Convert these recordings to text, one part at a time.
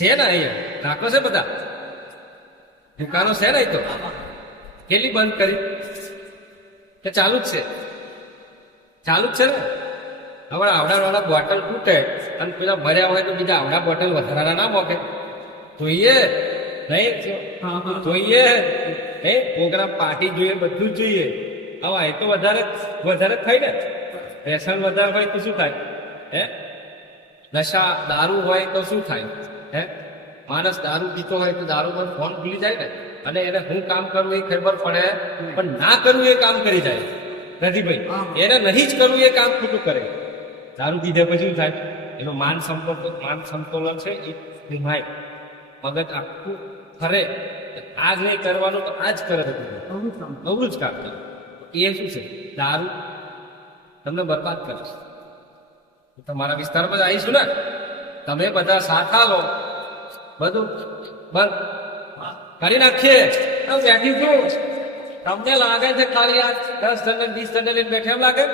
છે અહીંયા? રાખો છે બધા. દુકાનો છે ને તો? કેટલી બંધ કરી? કે ચાલુ જ છે? ચાલુ જ છે ને? હવે આવડાવાળા બોટલ તૂટે અને પેલા ભર્યા હોય તો બીજા આવડા બોટલ વધારાના ના મોકે જોઈએ. નહીં? જોઈએ. એ પ્રોગ્રામ પાર્ટી જોઈએ, બધું જ જોઈએ. હવે એ તો વધારે વધારે થાય ને? વ્યસન વધારે હોય તો શું થાય? હે? નશા દારૂ હોય તો શું થાય? હે? માણસ દારૂ પીતો હોય તો દારૂ પર ફોન ભૂલી જાય ને. અને એને હું કામ કરું એ ખબર પડે પણ ના કરવું એ કામ કરી જાય. નથી ભાઈ એને નહીં જ કરવું એ કામ ખોટું કરે. દારૂ પીધે પછી શું થાય? એનું માન સંતોલન માન સંતોલન છે એ નિભાય મગજ આખું ફરે. આજ નહીં કરવાનું તો આજ કરે બધું નવરું જ કામ કરે. એ શું છે? દારૂ તમને બરબાદ કરીશ તમારા વિસ્તારમાં જ આવીશું ને. તમે બધા સાથ આલો બધું બંધ કરી નાખીએ. બેઠી છું. તમને લાગે છે ખાલી આ દસ જણ વીસ જણ લઈને બેઠે એમ લાગે?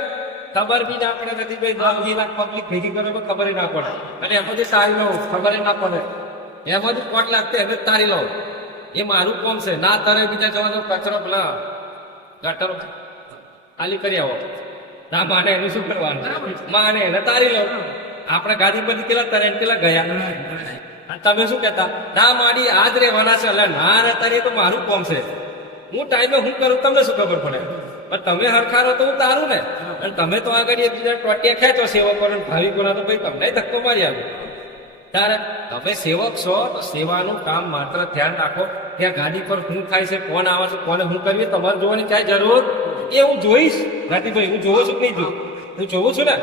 ખબર બી ના પડે નથી ભાઈ દસ લાખ પબ્લિક ભેગી કરે તો ખબર ના પડે. અને એમાંથી સારી લઉં ખબર ના પડે. એમાંથી કોટ લાગતે હવે તારી લઉં એ મારું કોમ છે. ના તારે બીજા જવાનો કચરો ના ગટરો ખાલી કરી આવો. ના માને એનું શું કરવાનું? માને એને તારી લો. આપણે ગાડી બધી કેટલા તારે કેટલા ગયા? અને તમે શું કહેતા? ના માડી આજ રહેવાના છે. એટલે ના ને તારે તો મારું કોમ છે. હું ટાઈમે હું કરું તમને શું ખબર પડે? પણ તમે હરખારો તો હું તારું ને. અને તમે તો આગળ એકબીજા ટોટિયા ખેંચો સેવકો ને ભાવિકોના તો ભાઈ તમને ધક્કો મારી આવ્યો ત્યારે તમે સેવક છો તો સેવાનું કામ માત્ર ધ્યાન રાખો. ત્યાં ગાડી પર શું થાય છે કોણ આવે છે કોને શું કરવી તમારે જોવાની ક્યાંય જરૂર એ હું જોઈશ. રતિભાઈ હું જોઉં છું કે નહીં જોઉં? હું જોઉં છું ને?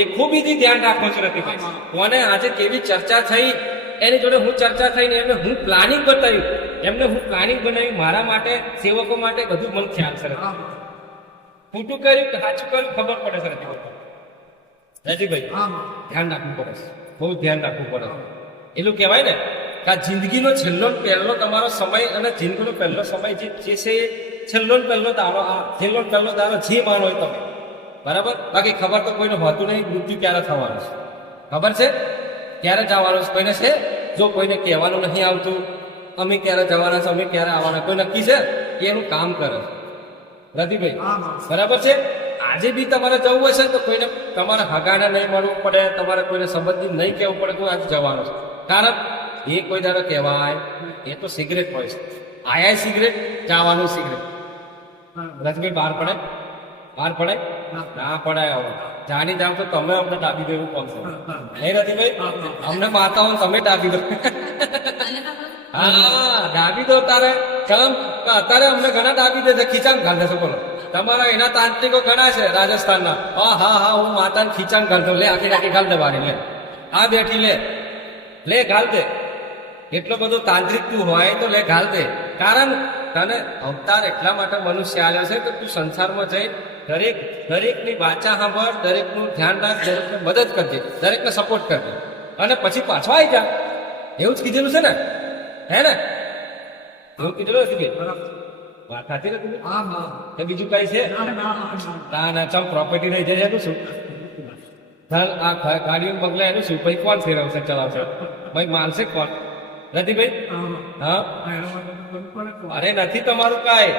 એ ખૂબ ધ્યાન રાખો છું રતિભાઈ. કોને આજે કેવી ચર્ચા થઈ એની જોડે હું ચર્ચા થઈને એમને હું પ્લાનિંગ બતાવ્યું એમને હું પ્લાનિંગ બનાવ્યું મારા માટે સેવકો માટે બધું મને ખ્યાલ રતિભાઈ. ખોટું કર્યું કે સાચું કર્યું ખબર પડે સર રતિભાઈ ધ્યાન રાખવું પડે બહુ ધ્યાન રાખવું પડે એટલું કહેવાય ને કે આ જિંદગીનો છેલ્લો પહેલો તમારો સમય અને જિંદગીનો પહેલો સમય જે છે એ છેલ્લો પહેલો દારો છેલ્લો પહેલો દારો જે માનો હોય તમે. બરાબર? બાકી ખબર તો કોઈને હોતું નહીં મૃત્યુ ક્યારે થવાનું છે? ખબર છે? ક્યારે જવાનું છે કોઈને છે? જો કોઈને કહેવાનું નહીં આવતું અમે ક્યારે જવાના છે અમે ક્યારે આવવાના કોઈ નક્કી છે? એનું કામ કરે છે. રતિભાઈ બરાબર છે? આજે બી તમારે જવું હશે તો કોઈને તમારે હગાડા નહીં મળવું પડે તમારે કોઈને સંબંધિત નહીં કહેવું પડે કે આજે જવાનું છે. કારણ એ કોઈ દાડો કહેવાય એ તો સિગરેટ હોય છે. આયા સિગરેટ જવાનું સિગરેટ રતિભાઈ બહાર પડે. બહાર પડે? ના પડાય હવે. જાણી જાણ તો તમે અમને ડાબી દેવું પડશે. નહીં રતિભાઈ? અમને માતાઓ તમે ડાબી દો. હા ડાબી દો તારે. કલમ અત્યારે અમને ઘણા ડાબી દે છે ખીચામ ઘાલ દેશે બોલો. તમારા એના તાંત્રિકો ઘણા છે રાજસ્થાનના. હા હા હા હું માતાને ખીચામ દઉં. લે આખી આખી ઘાલ દે વાળી લે. આ બેઠી લે. લે ઘાલ દે. એટલો બધો તાંત્રિક તું હોય તો લે ઘાલ દે. કારણ તને અવતાર એટલા માટે મનુષ્ય આવ્યો છે કે તું સંસારમાં જઈ દરેક દરેકની વાચા સાંભળ દરેકનું ધ્યાન રાખ દરેકને મદદ કરજે દરેકને સપોર્ટ કરજે. અને પછી પાછો આવી જા. એવું જ કીધેલું છે ને? હે ને? એવું કીધેલું નથી કે? વાત સાચી નથી તો? બીજું કઈ છે? ના ના ચાલ પ્રોપર્ટી રહી જાય એનું શું? ધન આ ગાડીઓ બંગલા એનું શું? ભાઈ કોણ ફેરવશે? ચલાવશે ભાઈ માનશે કોણ? નથી ભાઈ? હા. અરે નથી તમારું કાંઈ.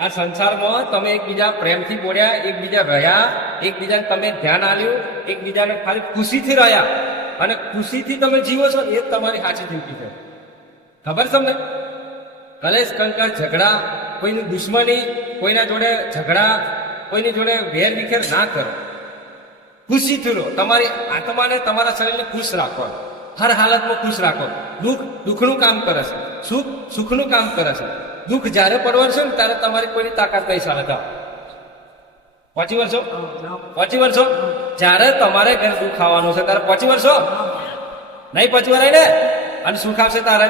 આ સંસારમાં તમે એકબીજા પ્રેમથી બોલ્યા, એકબીજા રહ્યા, એકબીજાને તમે ધ્યાન આલ્યું એકબીજાને ખાલી ખુશીથી રહ્યા. અને ખુશીથી તમે જીવો છો, એ તમારી સાચી જિંદગી છે. ખબર તમને? કલેશ, કંકર, ઝઘડા, કોઈની દુશ્મની, કોઈના જોડે ઝઘડા, કોઈની જોડે વેર વિખેર ના કરો. ખુશીથી રહો. તમારી આત્માને તમારા શરીરને ખુશ રાખો. હર હાલતમાં ખુશ રાખો. દુઃખ, દુઃખનું કામ કરે છે. સુખ, સુખનું કામ કરે છે. દુઃખ જ્યારે પડવરશે ને ત્યારે તમારી કોઈની તાકાત કઈ સામે થાવ. પહોંચી વર્ષો પહોંચી વર્ષો જ્યારે તમારે ઘરે દુઃખ આવવાનું છે ત્યારે પહોંચી વર્ષો નહીં પહોંચી વરાય ને? અને સુખ આવશે તારે?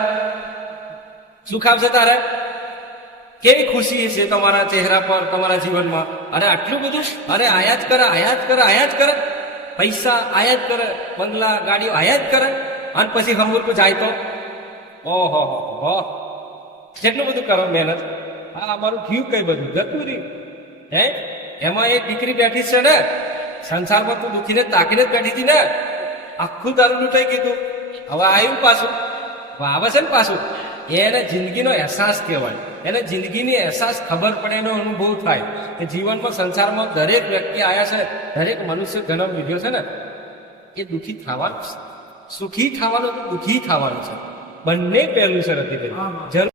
સુખ આવશે તારે? કેવી ખુશી છે તમારા ચહેરા પર, તમારા જીવનમાં? અને આટલું બધું અરે આયાત કરે આયાત કરે આયાત કરે. પૈસા આયાત કરે, બંગલા, ગાડીઓ આયાત કરે. અને પછી હમુરકું જાય તો? ઓહો હો. કેટલું બધું કરો મહેનત. હા અમારું થયું કઈ બધું? જતું રહ્યું. હે? એમાં એક દીકરી બેઠી છે ને સંસારમાં તું દુખીને તાકીને જ બેઠી હતી ને આખું તારું લૂંટાઈ ગયું હવે આવ્યું પાછું. આવે છે ને પાછું. એને જિંદગીનો અહેસાસ કહેવાય. એને જિંદગીની અહેસાસ ખબર પડે એનો અનુભવ થાય. કે જીવનમાં સંસારમાં દરેક વ્યક્તિ આવ્યા છે દરેક મનુષ્ય જન્મ લીધો છે ને એ દુઃખી થવાનું છે. સુખી થવાનું દુઃખી થવાનું છે. બંને પહેલું છે રતિભાઈ